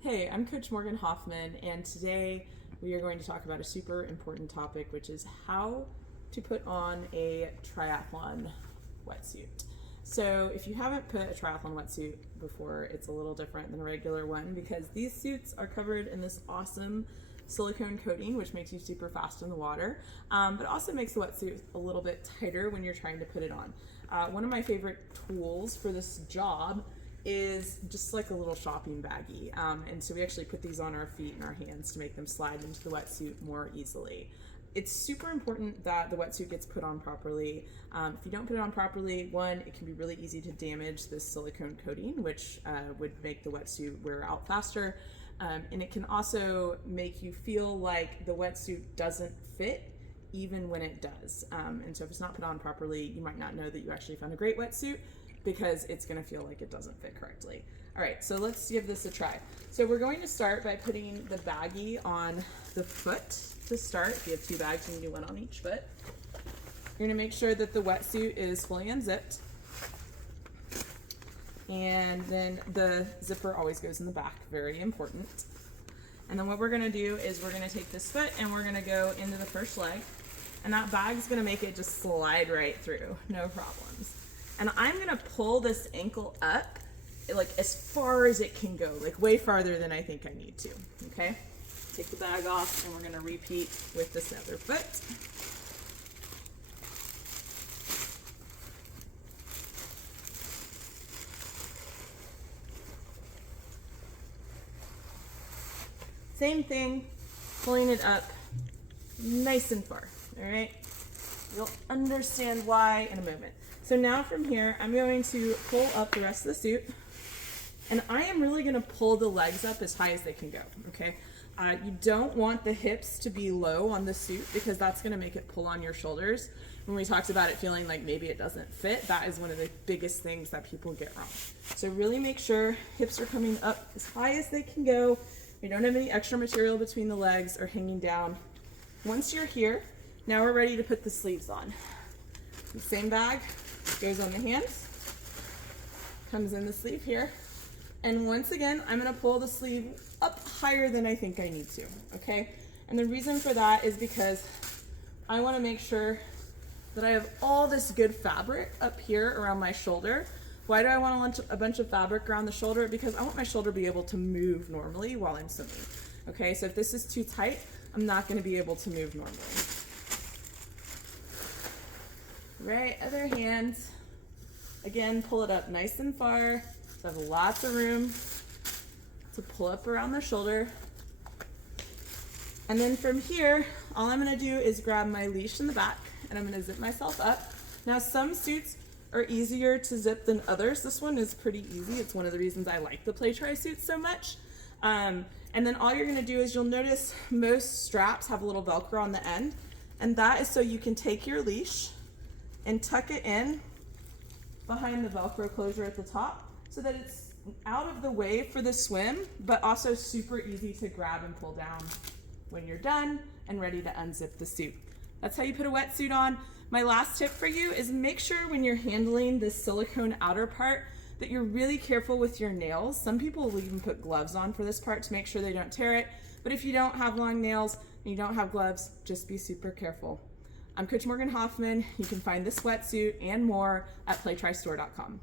Hey, I'm Coach Morgan Hoffman, and today we are going to talk about a super important topic, which is how to put on a triathlon wetsuit. So if you haven't put a triathlon wetsuit before, it's a little different than a regular one because these suits are covered in this awesome silicone coating, which makes you super fast in the water, but also makes the wetsuit a little bit tighter when you're trying to put it on. One of my favorite tools for this job is just like a little shopping baggie. And so we actually put these on our feet and our hands to make them slide into the wetsuit more easily. It's super important that the wetsuit gets put on properly. If you don't put it on properly, one, it can be really easy to damage this silicone coating, which would make the wetsuit wear out faster. And it can also make you feel like the wetsuit doesn't fit even when it does. And so if it's not put on properly, you might not know that you actually found a great wetsuit because it's going to feel like it doesn't fit correctly. All right, so let's give this a try. So we're going to start by putting the baggie on the foot to start. If you have two bags, you can do one on each foot. You're going to make sure that the wetsuit is fully unzipped. And then the zipper always goes in the back, very important. And then what we're going to do is we're going to take this foot and we're going to go into the first leg. And that bag's going to make it just slide right through, no problems. And I'm going to pull this ankle up like as far as it can go, like way farther than I think I need to, okay? Take the bag off and we're going to repeat with this other foot. Same thing, pulling it up nice and far, all right? You'll understand why in a moment. So now from here, I'm going to pull up the rest of the suit, and I am really gonna pull the legs up as high as they can go, okay? You don't want the hips to be low on the suit because that's gonna make it pull on your shoulders. When we talked about it feeling like maybe it doesn't fit, that is one of the biggest things that people get wrong. So really make sure hips are coming up as high as they can go. We don't have any extra material between the legs or hanging down. Once you're here, now we're ready to put the sleeves on. The same bag goes on the hands, comes in the sleeve here, and once again, I'm gonna pull the sleeve up higher than I think I need to, okay? And the reason for that is because I wanna make sure that I have all this good fabric up here around my shoulder. Why do I want a bunch of fabric around the shoulder? Because I want my shoulder to be able to move normally while I'm swimming, okay? So if this is too tight, I'm not gonna be able to move normally. Right, other hand. Again, pull it up nice and far. So I have lots of room to pull up around the shoulder. And then from here, all I'm gonna do is grab my leash in the back and I'm gonna zip myself up. Now some suits are easier to zip than others. This one is pretty easy. It's one of the reasons I like the Playtri suits so much. And then all you're gonna do is you'll notice most straps have a little Velcro on the end, and that is so you can take your leash and tuck it in behind the Velcro closure at the top so that it's out of the way for the swim, but also super easy to grab and pull down when you're done and ready to unzip the suit. That's how you put a wetsuit on. My last tip for you is make sure when you're handling this silicone outer part that you're really careful with your nails. Some people will even put gloves on for this part to make sure they don't tear it. But if you don't have long nails and you don't have gloves, just be super careful. I'm Coach Morgan Hoffman. You can find this wetsuit and more at playtristore.com.